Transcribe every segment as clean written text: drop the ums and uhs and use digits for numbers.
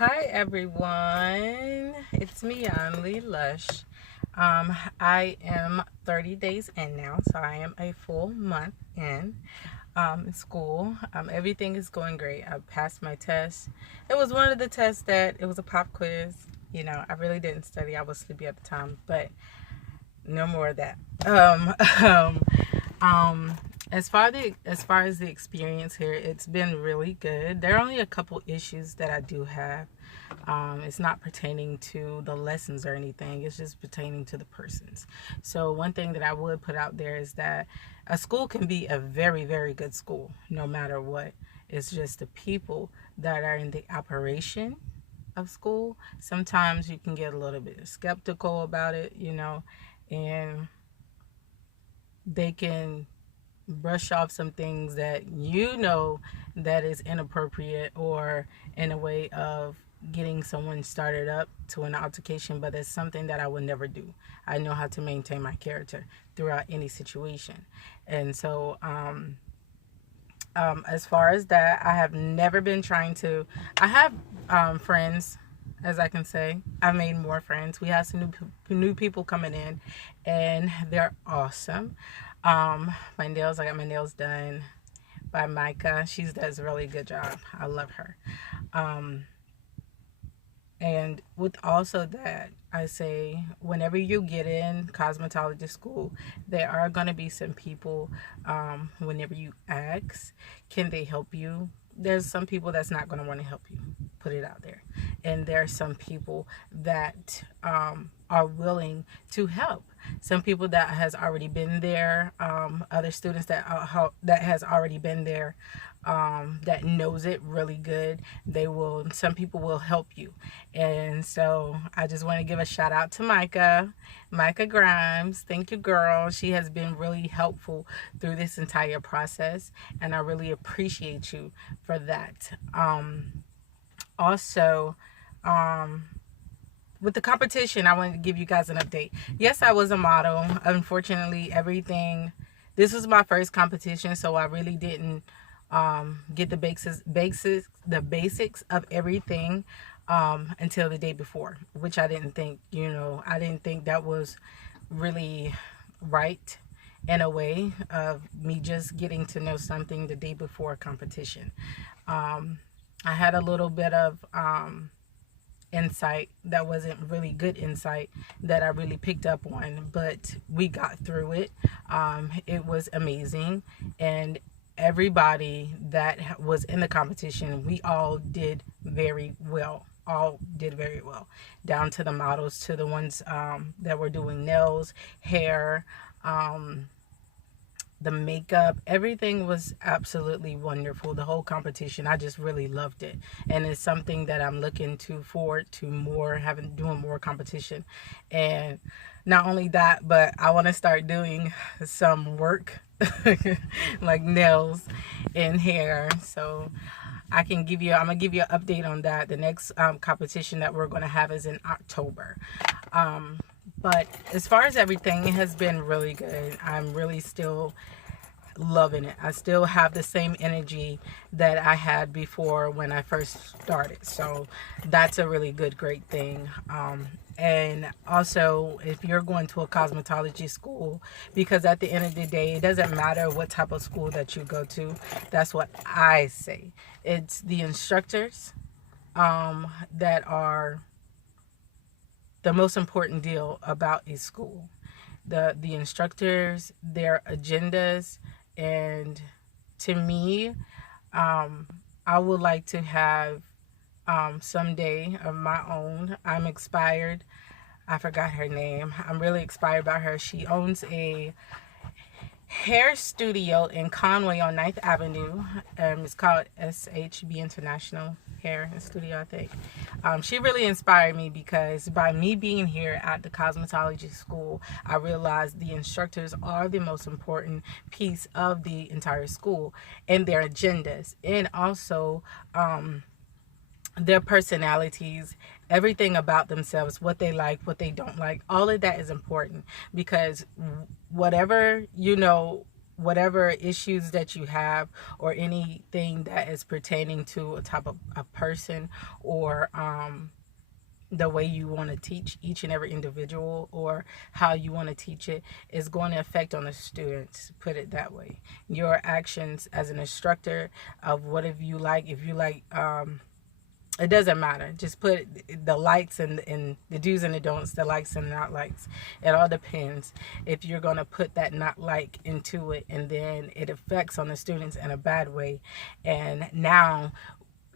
Hi everyone, it's me, Anli Lush. I am 30 days in now, so I am a full month in school. Everything is going great. I passed my test. It was one of the tests that it was a pop quiz. I really didn't study. I was sleepy at the time, but no more of that. Um, um, as far as the experience here, it's been really good. There are only a couple issues that I do have. It's not pertaining to the lessons or anything. It's just pertaining to the persons. So one thing that I would put out there is that a school can be a very, very good school, no matter what. It's just the people that are in the operation of school. Sometimes you can get a little bit skeptical about it, and they can brush off some things that that is inappropriate or in a way of getting someone started up to an altercation, but it's something that I would never do. I know how to maintain my character throughout any situation. And so as far as that, I have never been trying to. I have friends, as I can say. I've made more friends. We have some new people coming in, and they're awesome. My nails, I got my nails done by Micah. She does a really good job. I love her. Um, and with also that, I say whenever you get in cosmetology school, there are going to be some people, whenever you ask, can they help you? There's some people that's not going to want to help you. Put it out there. And there are some people that are willing to help. Some people that has already been there, other students that has already been there, that knows it really good. Some people will help you. And so I just want to give a shout out to Micah Grimes. Thank you, girl. She has been really helpful through this entire process, and I really appreciate you for that. Also, with the competition, I wanted to give you guys an update. Yes, I was a model. Unfortunately, this was my first competition, so I really didn't get the basics of everything until the day before, which I didn't think, I didn't think that was really right in a way of me just getting to know something the day before competition. I had a little bit of insight that wasn't really good insight that I really picked up on, but we got through it. It was amazing, and everybody that was in the competition, we all did very well. All did very well, down to the models, to the ones that were doing nails, hair, the makeup. Everything was absolutely wonderful. The whole competition, I just really loved it, and it's something that I'm looking to forward to more, doing more competition. And not only that, but I want to start doing some work like nails and hair. So I'm gonna give you an update on that. The next competition that we're gonna have is in October. But as far as everything, it has been really good. I'm really still loving it. I still have the same energy that I had before when I first started. So that's a really great thing. And also, if you're going to a cosmetology school, because at the end of the day, it doesn't matter what type of school that you go to. That's what I say. It's the instructors that are the most important deal about a school. The instructors, their agendas, and to me, I would like to have someday of my own. I'm inspired. I forgot her name. I'm really inspired by her. She owns a hair studio in Conway on 9th Avenue. It's called SHB International Hair and Studio, I think. She really inspired me because by me being here at the cosmetology school, I realized the instructors are the most important piece of the entire school, and their agendas, and also their personalities, everything about themselves, what they like, what they don't like. All of that is important, because whatever whatever issues that you have, or anything that is pertaining to a type of a person, or the way you want to teach each and every individual, or how you want to teach it, is going to affect on the students. Put it that way. Your actions as an instructor of what if you like it doesn't matter. Just put the likes and the do's and the don'ts, the likes and not likes. It all depends if you're going to put that not like into it, and then it affects on the students in a bad way. And now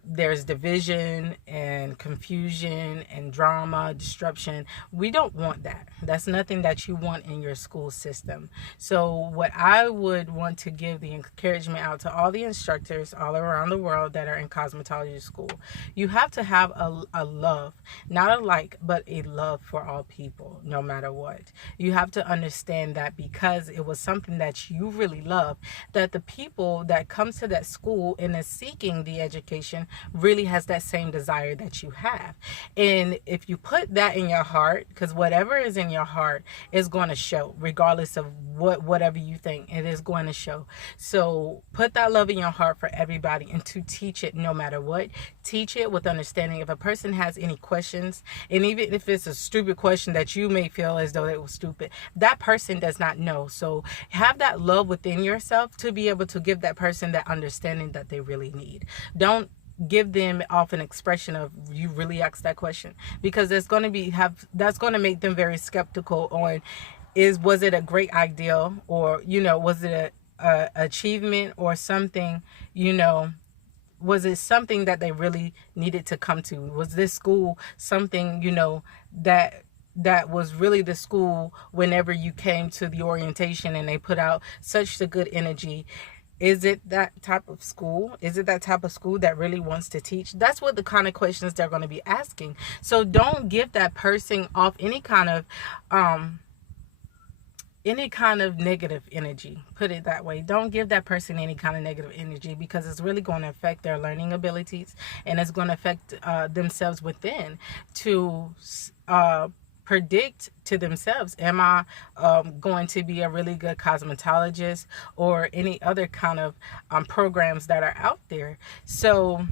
there's division and confusion and drama, disruption. We don't want that. That's nothing that you want in your school system. So what I would want to give the encouragement out to all the instructors all around the world that are in cosmetology school, you have to have a love, not a like, but a love for all people, no matter what. You have to understand that because it was something that you really love, that the people that come to that school and is seeking the education really has that same desire that you have. And if you put that in your heart, because whatever is in your heart is going to show, regardless of whatever you think, it is going to show. So put that love in your heart for everybody, and to teach it no matter what. Teach it with understanding. If a person has any questions, and even if it's a stupid question that you may feel as though it was stupid, that person does not know. So have that love within yourself to be able to give that person that understanding that they really need. Don't give them off an expression of you really asked that question, because it's going to that's going to make them very skeptical on was it a great idea, or was it a achievement or something, was it something that they really needed to come to? Was this school something that was really the school whenever you came to the orientation and they put out such a good energy? Is it that type of school? Is it that type of school that really wants to teach? That's what the kind of questions they're going to be asking. So don't give that person off any kind of negative energy. Put it that way. Don't give that person any kind of negative energy, because it's really going to affect their learning abilities, and it's going to affect themselves within to predict to themselves, am I going to be a really good cosmetologist, or any other kind of programs that are out there. So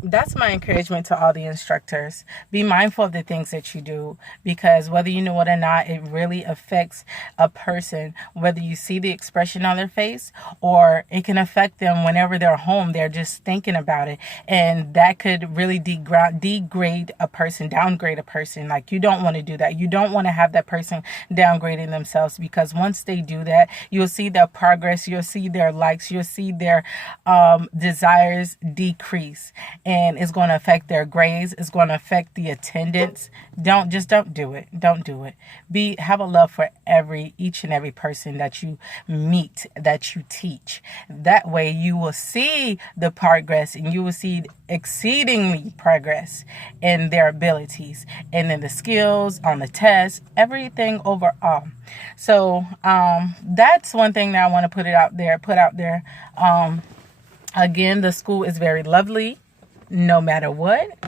that's my encouragement to all the instructors. Be mindful of the things that you do, because whether you know it or not, it really affects a person, whether you see the expression on their face, or it can affect them whenever they're home. They're just thinking about it, and that could really degrade a person, downgrade a person. Like, you don't want to do that. You don't want to have that person downgrading themselves, because once they do that, you'll see their progress, you'll see their likes, you'll see their desires decrease, and it's going to affect their grades. It's going to affect the attendance. Don't do it. Don't do it. Have a love for each and every person that you meet, that you teach. That way you will see the progress, and you will see exceedingly progress in their abilities and in the skills on the test, everything overall. So that's one thing that I want to put out there. Again, the school is very lovely. No matter what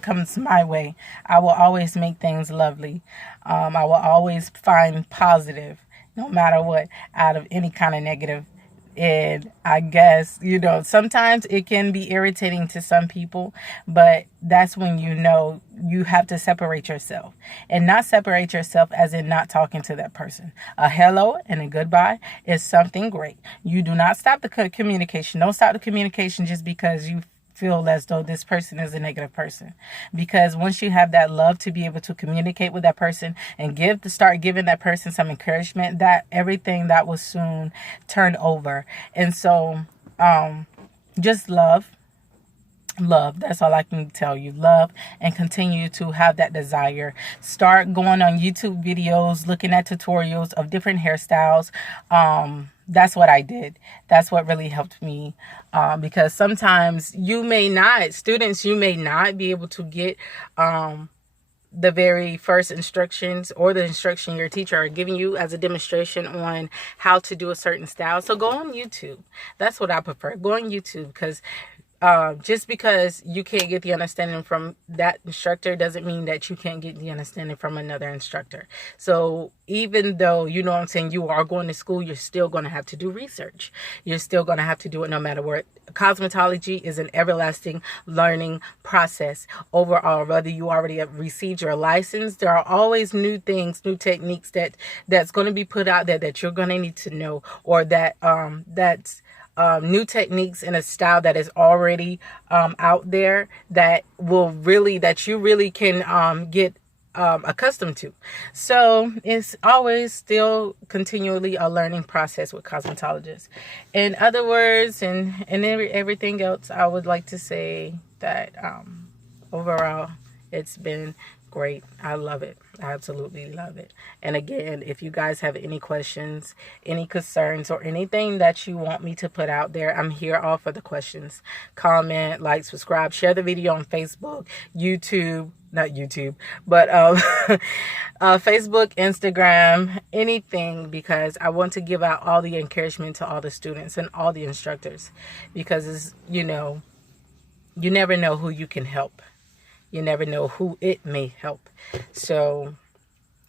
comes my way, I will always make things lovely. I will always find positive, no matter what, out of any kind of negative. And I guess, sometimes it can be irritating to some people, but that's when you have to separate yourself, and not separate yourself as in not talking to that person. A hello and a goodbye is something great. You do not stop the communication. Don't stop the communication just because you feel as though this person is a negative person, because once you have that love to be able to communicate with that person and start giving that person some encouragement, that everything that will soon turn over. And so just love, that's all I can tell you. Love, and continue to have that desire. Start going on YouTube videos, looking at tutorials of different hairstyles. That's what I did. That's what really helped me, because sometimes students may not be able to get the very first instructions, or the instruction your teacher are giving you as a demonstration on how to do a certain style. So go on YouTube. That's what I prefer. Go on YouTube, because just because you can't get the understanding from that instructor doesn't mean that you can't get the understanding from another instructor. So even though, you know what I'm saying, you are going to school, you're still going to have to do research. You're still going to have to do it no matter what. Cosmetology is an everlasting learning process overall. Whether you already have received your license, there are always new things, new techniques that's going to be put out there that you're going to need to know, or that's new techniques in a style that is already out there that you really can get accustomed to. So it's always still continually a learning process with cosmetologists. In other words, and everything else, I would like to say that overall, it's been great. I love it. I absolutely love it. And again, if you guys have any questions, any concerns, or anything that you want me to put out there, I'm here all for the questions. Comment, like, subscribe, share the video on Facebook, YouTube, not YouTube, but Facebook, Instagram, anything, because I want to give out all the encouragement to all the students and all the instructors, because it's, you never know who you can help. You never know who it may help. So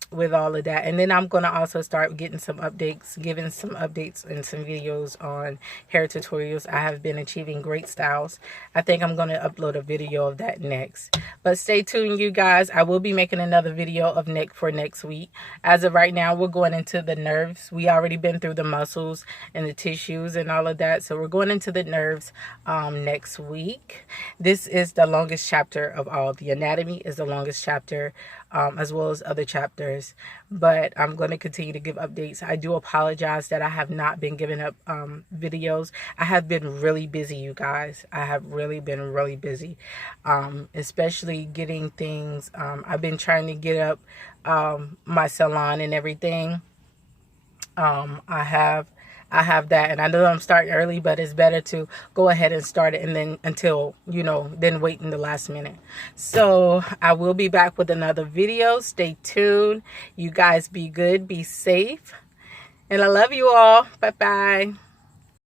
with all of that, and then I'm going to also start getting some updates, giving some updates and some videos on hair tutorials. I have been achieving great styles. I think I'm going to upload a video of that next, but stay tuned, you guys. I will be making another video of neck for next week. As of right now, we're going into the nerves. We already been through the muscles and the tissues and all of that, so we're going into the nerves next week. This is the longest chapter of all. The anatomy is the longest chapter, as well as other chapters, but I'm going to continue to give updates. I do apologize that I have not been giving up videos. I have been really busy, you guys. I have really been really busy, especially getting things. I've been trying to get up my salon and everything. I have that, and I know I'm starting early, but it's better to go ahead and start it, and then then wait in the last minute. So I will be back with another video. Stay tuned. You guys be good, be safe, and I love you all. Bye bye.